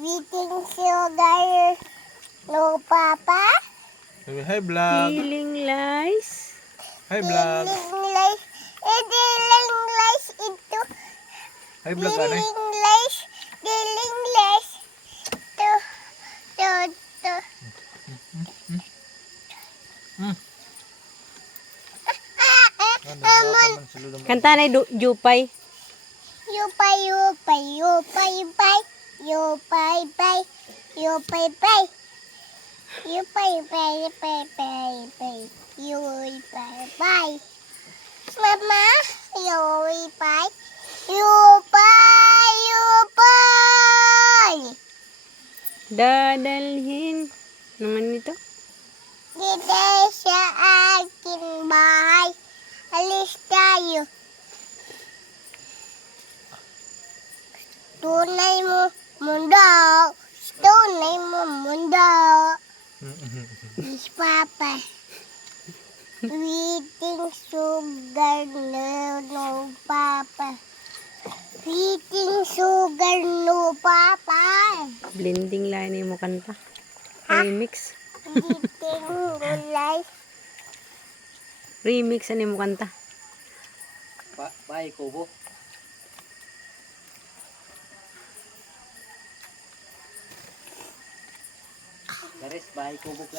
Eating sugar. No, Papa. Sabi, hi vlog. Healing lies. Hi vlog. Healing lies. Healing lies ito. Hi vlog ano eh. Healing lies. Healing lies. To. Hmm. Ano, Amon. man sila naman. Kanta na Jupay. Yupay, yupay, yupay, bay. Yupay, bay. Yupay, bay. Yupay, bay, bay, bay, bay. Yupay, bay. Mama, yupay. Yupay, yupay. Dadalhin. Naman ito. Dito sa aking bahay. Alis tayo. Tunay mo mundo. Tunay mo mundo. Is Papa. Eating sugar no Papa. Eating sugar no Papa. Blending line mo kanta. Remix. Eating gulay. Remix ano mo kanta. Bye, Kubo. Garis, bye, Kubo.